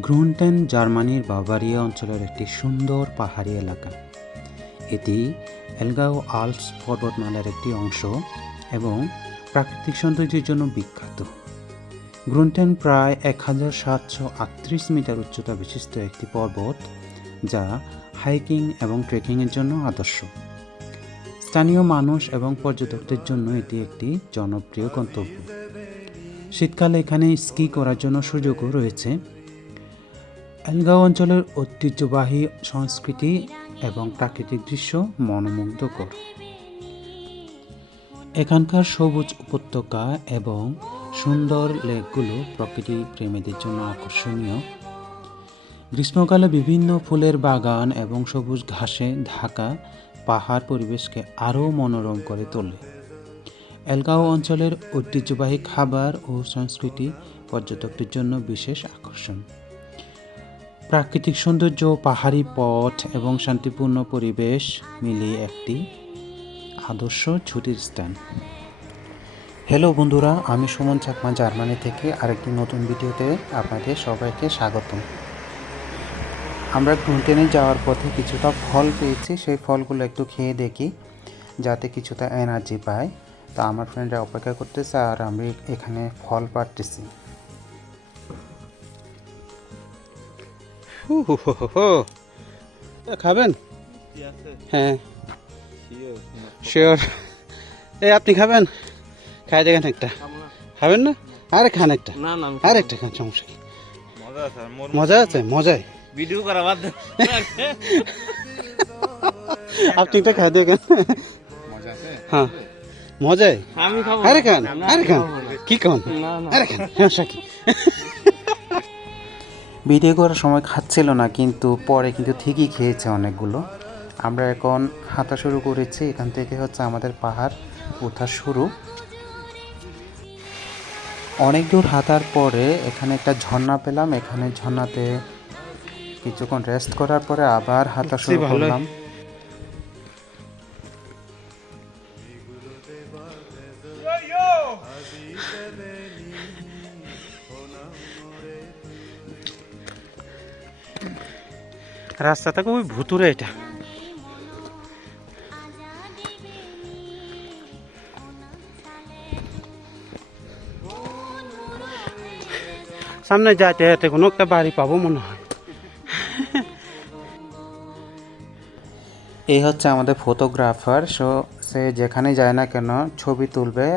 গ্রুনটেন জার্মানির বাভারিয়া অঞ্চলের একটি সুন্দর পাহাড়ি এলাকা। এটি এলগাও আল্পস পর্বতমালার একটি অংশ এবং প্রাকৃতিক সৌন্দর্যের জন্য বিখ্যাত। গ্রুনটেন প্রায় এক হাজার সাতশো আটত্রিশ মিটার উচ্চতা বিশিষ্ট একটি পর্বত যা হাইকিং এবং ট্রেকিংয়ের জন্য আদর্শ। স্থানীয় মানুষ এবং পর্যটকদের জন্য এটি একটি জনপ্রিয় গন্তব্য। শীতকালে এখানে স্কি করার জন্য সুযোগও রয়েছে। এলগাঁও অঞ্চলের ঐতিহ্যবাহী সংস্কৃতি এবং প্রাকৃতিক দৃশ্য মনোমুগ্ধকর। এখানকার সবুজ উপত্যকা এবং সুন্দর লেকগুলো প্রকৃতি প্রেমীদের জন্য আকর্ষণীয়। গ্রীষ্মকালে বিভিন্ন ফুলের বাগান এবং সবুজ ঘাসে ঢাকা পাহাড় পরিবেশকে আরও মনোরম করে তোলে। এলগাঁও অঞ্চলের ঐতিহ্যবাহী খাবার ও সংস্কৃতি পর্যটকদের জন্য বিশেষ আকর্ষণ। প্রাকৃতিক সৌন্দর্য, পাহাড়ি পথ এবং শান্তিপূর্ণ পরিবেশ মিলিয়ে একটি আদর্শ ছুটির স্থান। হ্যালো বন্ধুরা, আমি সুমন চাকমা, জার্মানি থেকে আরেকটি নতুন ভিডিওতে আপনাদের সবাইকে স্বাগতম। আমরা গ্রুনটেনে যাওয়ার পথে কিছুটা ফল পেয়েছি, সেই ফলগুলো একটু খেয়ে দেখি, যাতে কিছুটা এনার্জি পায় তা আমার ফ্রেন্ডরা অপেক্ষা করতেছে আর আমি এখানে ফল পাড়তেছি। খাবেন? হ্যাঁ। শিওর এই আপনি খাবেন? খাই দেখেন একটা। খাবেন না? আরে খান একটা। না না আর একটা খান সমস্যা কি? মজা আছে আর মজা আছে? মজাই। ভিডিও করা বাদ দে আপনি একটা খাই দেখেন। মজা হ্যাঁ। মজাই? আরে খান। আরে খান। কি খান? না না। আরে খান। সমস্যা কি ভিডিও করার সময় খাচ্ছিল না কিন্তু পরে কিন্তু ঠিকই খেয়েছে অনেকগুলো। আমরা এখন হাঁটা শুরু করেছি এখান থেকে হচ্ছে আমাদের পাহাড় ওঠা শুরু। অনেক দূর হাঁটার পরে এখানে একটা ঝর্ণা পেলাম এখানে ঝর্ণাতে কিছুক্ষণ রেস্ট করার পরে আবার হাঁটা শুরু করলাম। রাস্তাটা খুবই ভুতুরে এটা। সামনে যাইতে যেতে কোনো একটা বাড়ি পাবো মনে হয়। এই হচ্ছে আমাদের ফটোগ্রাফার সো সে যেখানে যায় না কেন ছবি তুলবে।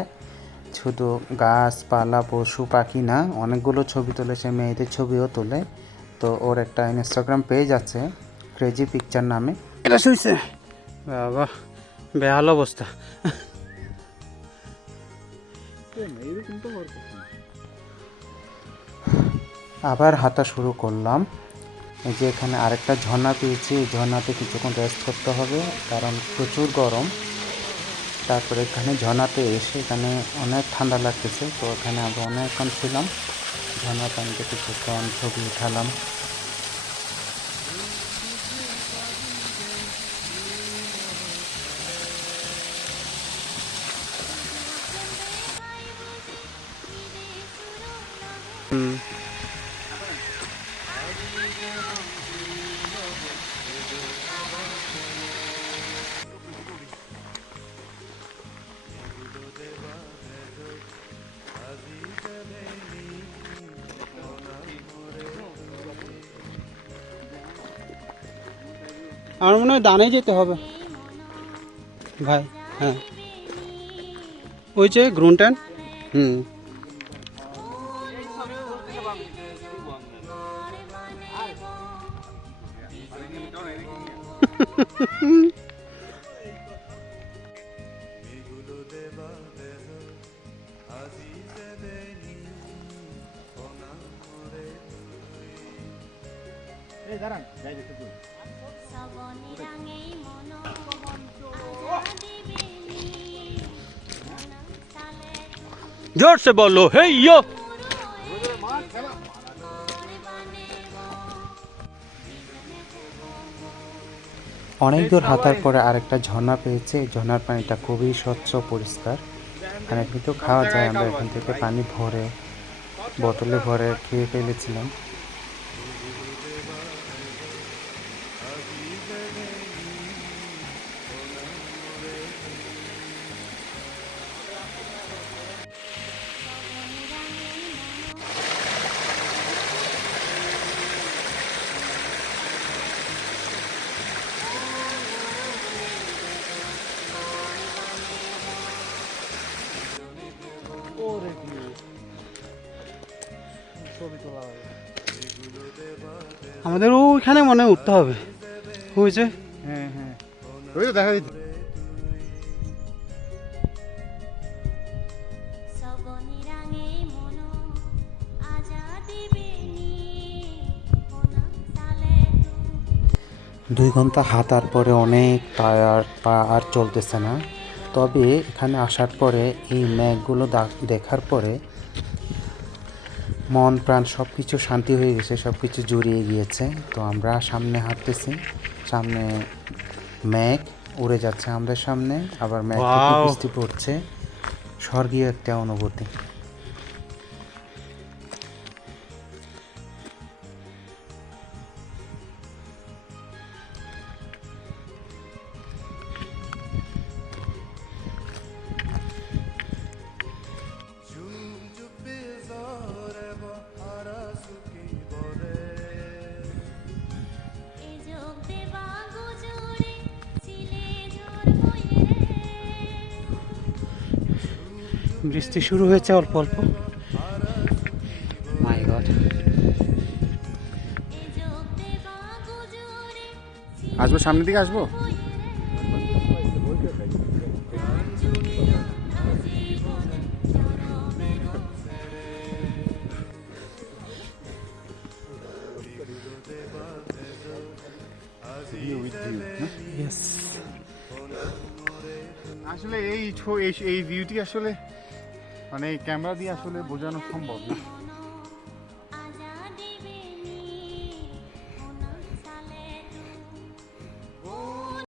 শুধু গাছপালা, পশু, পাখি না, অনেকগুলো ছবি তোলে সে মেয়েদের ছবিও তোলে। তো ওর একটা ইনস্টাগ্রাম পেজ আছে ক্রেজি পিকচার নামে। এটা শুইছে বাবা বেহাল অবস্থা। আবার হাঁটা শুরু করলাম। এই যে এখানে আরেকটা ঝর্ণা পেয়েছি এই ঝর্ণাতে কিছুক্ষণ রেস্ট করতে হবে কারণ প্রচুর গরম। তারপরে এখানে ঝর্ণাতে এসে এখানে অনেক ঠান্ডা লাগতেছে তো এখানে আমরা অনেকক্ষণ ছিলাম। ঝর্ণা পানিতে কিছুক্ষণ ছবি উঠালাম। হুম। আমার মনে হয় ডানে যেতে হবে। ভাই হ্যাঁ। ওই যে গ্রুনটান হুম। जोर জোরসে বলো হে ইয়ো। অনেক দূর হাঁটার পরে আরেকটা ঝর্ণা পেয়েছে। ঝর্ণার পানিটা খুবই স্বচ্ছ পরিষ্কার। এখানে কিন্তু খাওয়া যায়। আমরা এখান থেকে পানি ভরে বোতলে ভরে খেয়ে ফেলেছিলাম। আমাদের ওইখানে মনে উঠতে হবে। হয়েছে? দুই ঘণ্টা হাঁটার পরে অনেক টায়ার পা আর চলতেছে না। তবে এখানে আসার পরে এই ম্যাগুলো দেখার পরে মন প্রাণ সব কিছু শান্তি হয়ে গেছে সব কিছু জড়িয়ে গিয়েছে। তো আমরা সামনে হাঁটতেছি সামনে ম্যাগ উড়ে যাচ্ছে আমাদের সামনে আবার ম্যাগ বৃষ্টি পড়ছে। স্বর্গীয় একটা অনুভূতি। বৃষ্টি শুরু হয়েছে অল্প অল্প। মাই গড আসব সামনের দিকে আসব? আসলে এই এই ভিউটি আসলে মানে ক্যামেরা দিয়ে আসলে বোঝানো সম্ভব না।